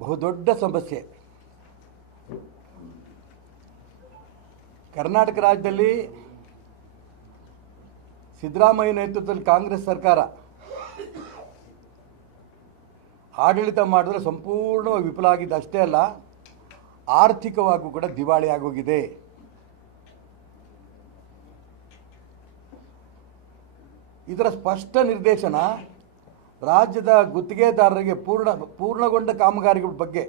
ಬಹುದೊಡ್ಡ ಸಮಸ್ಯೆ. ಕರ್ನಾಟಕ ರಾಜ್ಯದಲ್ಲಿ ಸಿದ್ದರಾಮಯ್ಯ ನೇತೃತ್ವದಲ್ಲಿ ಕಾಂಗ್ರೆಸ್ ಸರ್ಕಾರ ಆಡಳಿತ ಮಾಡಿದ್ರೆ ಸಂಪೂರ್ಣವಾಗಿ ವಿಫಲ ಆಗಿದ್ದು ಅಷ್ಟೇ ಅಲ್ಲ, ಆರ್ಥಿಕವಾಗೂ ಕೂಡ ದಿವಾಳಿ ಆಗೋಗಿದೆ. ಇದರ ಸ್ಪಷ್ಟ ನಿರ್ದೇಶನ ರಾಜ್ಯದ ಗುತ್ತಿಗೆದಾರರಿಗೆ ಪೂರ್ಣಗೊಂಡ ಕಾಮಗಾರಿಗಳ ಬಗ್ಗೆ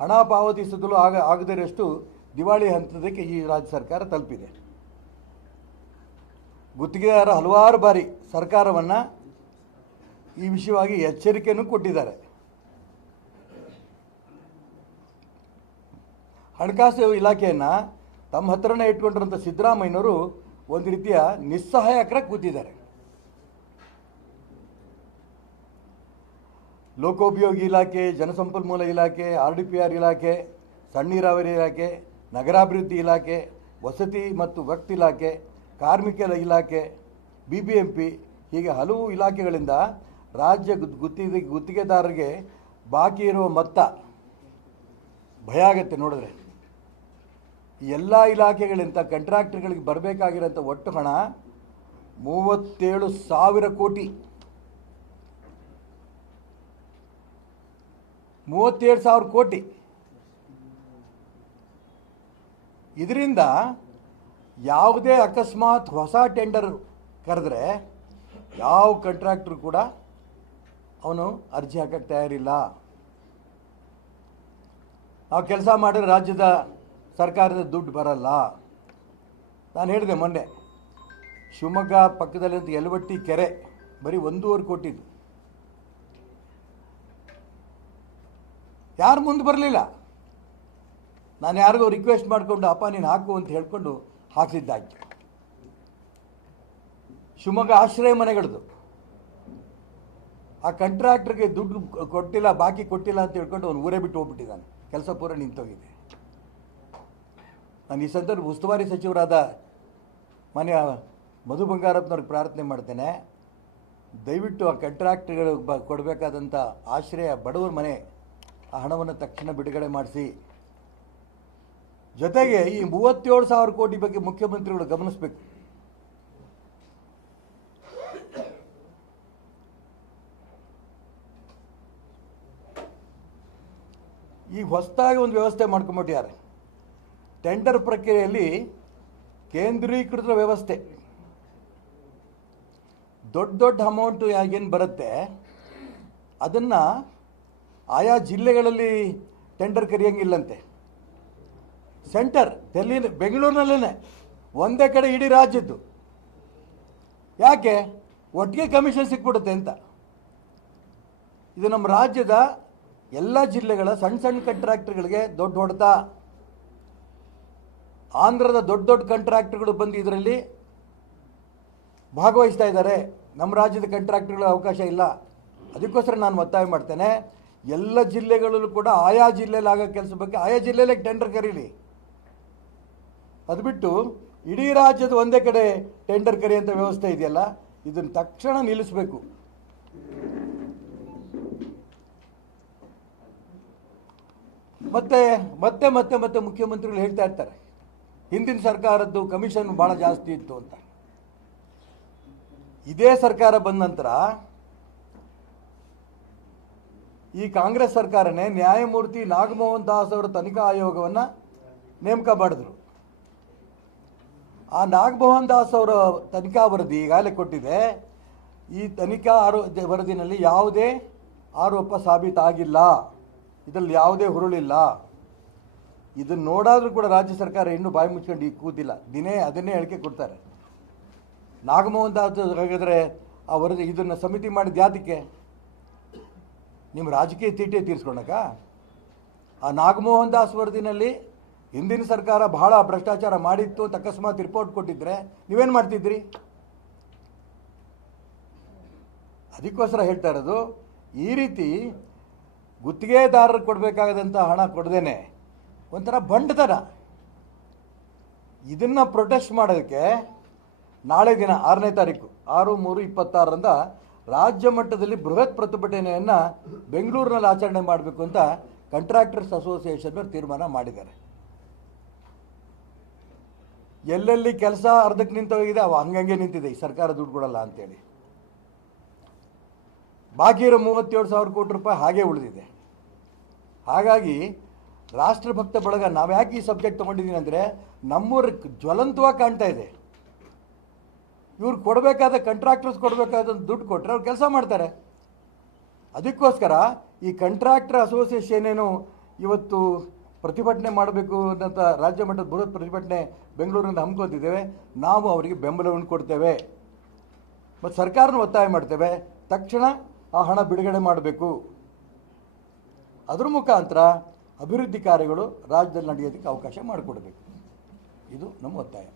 ಹಣ ಪಾವತಿಸಲು ಆಗದಿರಷ್ಟು ದಿವಾಳಿ ಹಂತದಕ್ಕೆ ಈ ರಾಜ್ಯ ಸರ್ಕಾರ ತಲುಪಿದೆ. ಗುತ್ತಿಗೆದಾರ ಹಲವಾರು ಬಾರಿ ಸರ್ಕಾರವನ್ನು ಈ ವಿಷಯವಾಗಿ ಎಚ್ಚರಿಕೆಯನ್ನು ಕೊಟ್ಟಿದ್ದಾರೆ. ಹಣಕಾಸು ಇಲಾಖೆಯನ್ನು ತಮ್ಮ ಹತ್ರನೇ ಇಟ್ಕೊಂಡಿರುವಂಥ ಸಿದ್ದರಾಮಯ್ಯನವರು ಒಂದು ರೀತಿಯ ನಿಸ್ಸಹಾಯಕರ ಕೂತಿದ್ದಾರೆ. ಲೋಕೋಪಯೋಗಿ ಇಲಾಖೆ, ಜನಸಂಪನ್ಮೂಲ ಇಲಾಖೆ, RDPR ಇಲಾಖೆ, ಸಣ್ಣ ನೀರಾವರಿ ಇಲಾಖೆ, ನಗರಾಭಿವೃದ್ಧಿ ಇಲಾಖೆ, ವಸತಿ ಮತ್ತು ವಕ್ಫ್ ಇಲಾಖೆ, ಕಾರ್ಮಿಕ ಇಲಾಖೆ, BBMP ಹೀಗೆ ಹಲವು ಇಲಾಖೆಗಳಿಂದ ರಾಜ್ಯ ಗುತ್ತಿಗೆದಾರರಿಗೆ ಬಾಕಿ ಇರುವ ಮೊತ್ತ ಭಯ ಆಗುತ್ತೆ ನೋಡಿದ್ರೆ. ಎಲ್ಲ ಇಲಾಖೆಗಳಿಂದ ಕಾಂಟ್ರಾಕ್ಟರ್ಗಳಿಗೆ ಬರಬೇಕಾಗಿರೋಂಥ ಒಟ್ಟು ಹಣ 37,000 ಕೋಟಿ. 37,000 ಕೋಟಿ. ಇದರಿಂದ ಯಾವುದೇ ಅಕಸ್ಮಾತ್ ಹೊಸ ಟೆಂಡರ್ ಕರೆದ್ರೆ ಯಾವ ಕಾಂಟ್ರಾಕ್ಟರ್ ಕೂಡ ಅವನು ಅರ್ಜಿ ಹಾಕಕ್ಕೆ ತಯಾರಿಲ್ಲ. ನಾವು ಕೆಲಸ ಮಾಡಿದ್ರೆ ರಾಜ್ಯದ ಸರ್ಕಾರದ ದುಡ್ಡು ಬರಲ್ಲ. ನಾನು ಹೇಳಿದೆ ಮೊನ್ನೆ, ಶಿವಮೊಗ್ಗ ಪಕ್ಕದಲ್ಲಿದ್ದ ಯಲವಟ್ಟಿ ಕೆರೆ ಬರೀ 1.5 ಕೋಟಿದು. ಯಾರು ಮುಂದೆ ಬರಲಿಲ್ಲ. ನಾನು ಯಾರಿಗೋ ರಿಕ್ವೆಸ್ಟ್ ಮಾಡಿಕೊಂಡು ಅಪ್ಪ ನೀನು ಹಾಕು ಅಂತ ಹೇಳ್ಕೊಂಡು ಹಾಕಿದ್ದಾಯ್ತು. ಶಿವಮೊಗ್ಗ ಆಶ್ರಯ ಮನೆಗಳದು ಆ ಕಾಂಟ್ರಾಕ್ಟರ್ಗೆ ದುಡ್ಡು ಕೊಟ್ಟಿಲ್ಲ, ಬಾಕಿ ಕೊಟ್ಟಿಲ್ಲ ಅಂತ ಹೇಳ್ಕೊಂಡು ಅವನು ಊರೇ ಬಿಟ್ಟು ಹೋಗ್ಬಿಟ್ಟಿದ್ದಾನೆ. ಕೆಲಸ ಪೂರ ನಿಂತೋಗಿದೆ. ನಾನು ಈ ಸಂದರ್ಭ ಉಸ್ತುವಾರಿ ಸಚಿವರಾದ ಮಾನ್ಯ ಮಧು ಬಂಗಾರಪ್ಪನವ್ರಿಗೆ ಪ್ರಾರ್ಥನೆ ಮಾಡ್ತೇನೆ, ದಯವಿಟ್ಟು ಆ ಕಾಂಟ್ರಾಕ್ಟರ್ಗಳು ಕೊಡಬೇಕಾದಂಥ ಆಶ್ರಯ ಬಡವರ ಮನೆ ಆ ಹಣವನ್ನು ತಕ್ಷಣ ಬಿಡುಗಡೆ ಮಾಡಿಸಿ. ಜೊತೆಗೆ ಈ 37,000 ಕೋಟಿ ಬಗ್ಗೆ ಮುಖ್ಯಮಂತ್ರಿಗಳು ಗಮನಿಸಬೇಕು. ಈ ಹೊಸದಾಗಿ ಒಂದು ವ್ಯವಸ್ಥೆ ಮಾಡ್ಕೊಂಬಿಟ್ಟಿದ್ದಾರೆ. ಟೆಂಡರ್ ಪ್ರಕ್ರಿಯೆಯಲ್ಲಿ ಕೇಂದ್ರೀಕೃತ ವ್ಯವಸ್ಥೆ. ದೊಡ್ಡ ಅಮೌಂಟು ಏನು ಬರುತ್ತೆ ಅದನ್ನು ಆಯಾ ಜಿಲ್ಲೆಗಳಲ್ಲಿ ಟೆಂಡರ್ ಕರೆಯೋಂಗಿಲ್ಲಂತೆ. ಸೆಂಟರ್ ಬೆಂಗಳೂರಿನಲ್ಲೇ ಒಂದೇ ಕಡೆ ಇಡೀ ರಾಜ್ಯದ್ದು. ಯಾಕೆ? ಒಟ್ಟಿಗೆ ಕಮಿಷನ್ ಸಿಕ್ಬಿಡುತ್ತೆ ಅಂತ. ಇದು ನಮ್ಮ ರಾಜ್ಯದ ಎಲ್ಲ ಜಿಲ್ಲೆಗಳ ಸಣ್ಣ ಕಾಂಟ್ರಾಕ್ಟರ್ಗಳಿಗೆ ದೊಡ್ಡ ಹೊಡೆತ. ಆಂಧ್ರದ ದೊಡ್ಡ ಕಾಂಟ್ರಾಕ್ಟರ್ಗಳು ಬಂದು ಇದರಲ್ಲಿ ಭಾಗವಹಿಸ್ತಾ ಇದ್ದಾರೆ. ನಮ್ಮ ರಾಜ್ಯದ ಕಾಂಟ್ರಾಕ್ಟರ್ಗಳ ಅವಕಾಶ ಇಲ್ಲ. ಅದಕ್ಕೋಸ್ಕರ ನಾನು ಒತ್ತಾಯ ಮಾಡ್ತೇನೆ, ಎಲ್ಲ ಜಿಲ್ಲೆಗಳಲ್ಲೂ ಕೂಡ ಆಯಾ ಜಿಲ್ಲೆಯಲ್ಲಿ ಆಗೋ ಕೆಲಸ ಬಗ್ಗೆ ಆಯಾ ಜಿಲ್ಲೆಯಲ್ಲೇ ಟೆಂಡರ್ ಕರೀಲಿ. ಅದು ಬಿಟ್ಟು ಇಡೀ ರಾಜ್ಯದ ಒಂದೇ ಕಡೆ ಟೆಂಡರ್ ಕರೆಯುವಂಥ ವ್ಯವಸ್ಥೆ ಇದೆಯಲ್ಲ, ಇದನ್ನು ತಕ್ಷಣ ನಿಲ್ಲಿಸಬೇಕು. ಮತ್ತೆ ಮತ್ತೆ ಮತ್ತೆ ಮತ್ತೆ ಮುಖ್ಯಮಂತ್ರಿಗಳು ಹೇಳ್ತಾ ಇರ್ತಾರೆ, ಹಿಂದಿನ ಸರ್ಕಾರದ್ದು ಕಮಿಷನ್ ಭಾಳ ಜಾಸ್ತಿ ಇತ್ತು ಅಂತ. ಇದೇ ಸರ್ಕಾರ ಬಂದ ನಂತರ ಈ ಕಾಂಗ್ರೆಸ್ ಸರ್ಕಾರನೇ ನ್ಯಾಯಮೂರ್ತಿ ನಾಗಮೋಹನ್ ದಾಸ್ ಅವರ ತನಿಖಾ ಆಯೋಗವನ್ನು ನೇಮಕ ಮಾಡಿದ್ರು. ಆ ನಾಗಮೋಹನ್ ದಾಸ್ ಅವರ ತನಿಖಾ ವರದಿ ಈಗಾಗಲೇ ಕೊಟ್ಟಿದೆ. ಈ ತನಿಖಾ ವರದಿನಲ್ಲಿ ಯಾವುದೇ ಆರೋಪ ಸಾಬೀತಾಗಿಲ್ಲ, ಇದರಲ್ಲಿ ಯಾವುದೇ ಹುರುಳಿಲ್ಲ. ಇದನ್ನು ನೋಡಾದರೂ ಕೂಡ ರಾಜ್ಯ ಸರ್ಕಾರ ಇನ್ನೂ ಬಾಯಿ ಮುಚ್ಕೊಂಡು ಕೂತಿಲ್ಲ. ದಿನೇ ಅದನ್ನೇ ಹೇಳಿಕೆ ಕೊಡ್ತಾರೆ. ನಾಗಮೋಹನ್ ದಾಸ್ ಹಾಗಾದರೆ ಆ ವರದಿ ಇದನ್ನು ಸಮಿತಿ ಮಾಡಿದ ಯಾತಕ್ಕೆ? ನಿಮ್ಮ ರಾಜಕೀಯ ತೀಟೆ ತೀರಿಸ್ಕೊಳಕ? ಆ ನಾಗಮೋಹನ್ ದಾಸ್ ವರದಿನಲ್ಲಿ ಹಿಂದಿನ ಸರ್ಕಾರ ಬಹಳ ಭ್ರಷ್ಟಾಚಾರ ಮಾಡಿತ್ತು ಅಂತ ಅಕಸ್ಮಾತ್ ರಿಪೋರ್ಟ್ ಕೊಟ್ಟಿದ್ರೆ ನೀವೇನು ಮಾಡ್ತಿದ್ರಿ? ಅದಕ್ಕೋಸ್ಕರ ಹೇಳ್ತಾ ಇರೋದು, ಈ ರೀತಿ ಗುತ್ತಿಗೆದಾರರಿಗೆ ಕೊಡಬೇಕಾದಂಥ ಹಣ ಕೊಡದೇನೆ ಒಂಥರ ಬಂಡತನ. ಇದನ್ನು ಪ್ರೊಟೆಸ್ಟ್ ಮಾಡೋದಕ್ಕೆ ನಾಳೆ ದಿನ 6ನೇ ತಾರೀಕು 6/3/26 ರಾಜ್ಯ ಮಟ್ಟದಲ್ಲಿ ಬೃಹತ್ ಪ್ರತಿಭಟನೆಯನ್ನು ಬೆಂಗಳೂರಿನಲ್ಲಿ ಆಚರಣೆ ಮಾಡಬೇಕು ಅಂತ ಕಾಂಟ್ರಾಕ್ಟರ್ಸ್ ಅಸೋಸಿಯೇಷನ್ ತೀರ್ಮಾನ ಮಾಡಿದ್ದಾರೆ. ಎಲ್ಲೆಲ್ಲಿ ಕೆಲಸ ಅರ್ಧಕ್ಕೆ ನಿಂತೋಗಿದೆ ಅವು ಹಂಗಂಗೆ ನಿಂತಿದೆ, ಈ ಸರ್ಕಾರ ದುಡ್ಡು ಕೊಡಲ್ಲ ಅಂತೇಳಿ. ಬಾಕಿ ಇರೋ 37,000 ಕೋಟಿ ರೂಪಾಯಿ ಹಾಗೆ ಉಳಿದಿದೆ. ಹಾಗಾಗಿ ರಾಷ್ಟ್ರಭಕ್ತ ಬಳಗ ನಾವು ಯಾಕೆ ಈ ಸಬ್ಜೆಕ್ಟ್ ತೊಗೊಂಡಿದ್ದೀವಿ ಅಂದರೆ, ನಮ್ಮೂರು ಜ್ವಲಂತವಾಗಿ ಕಾಣ್ತಾ ಇದೆ. ಇವ್ರು ಕೊಡಬೇಕಾದ ಕಾಂಟ್ರಾಕ್ಟರ್ಸ್ ಕೊಡಬೇಕಾದ ದುಡ್ಡು ಕೊಟ್ಟರೆ ಅವ್ರು ಕೆಲಸ ಮಾಡ್ತಾರೆ. ಅದಕ್ಕೋಸ್ಕರ ಈ ಕಾಂಟ್ರಾಕ್ಟರ್ ಅಸೋಸಿಯೇಷನ್ ಏನು ಇವತ್ತು ಪ್ರತಿಭಟನೆ ಮಾಡಬೇಕು ಅಂತ ರಾಜ್ಯ ಮಟ್ಟದ ಬೃಹತ್ ಪ್ರತಿಭಟನೆ ಬೆಂಗಳೂರಿನಿಂದ ಹಮ್ಮಿಕೊಳ್ತಿದ್ದೇವೆ. ನಾವು ಅವರಿಗೆ ಬೆಂಬಲವನ್ನು ಕೊಡ್ತೇವೆ ಮತ್ತು ಸರ್ಕಾರನ ಒತ್ತಾಯ ಮಾಡ್ತೇವೆ, ತಕ್ಷಣ ಆ ಹಣ ಬಿಡುಗಡೆ ಮಾಡಬೇಕು. ಅದ್ರ ಮುಖಾಂತರ ಅಭಿವೃದ್ಧಿ ಕಾರ್ಯಗಳು ರಾಜ್ಯದಲ್ಲಿ ನಡೆಯೋದಕ್ಕೆ ಅವಕಾಶ ಮಾಡಿಕೊಡಬೇಕು. ಇದು ನಮ್ಮ ಒತ್ತಾಯ.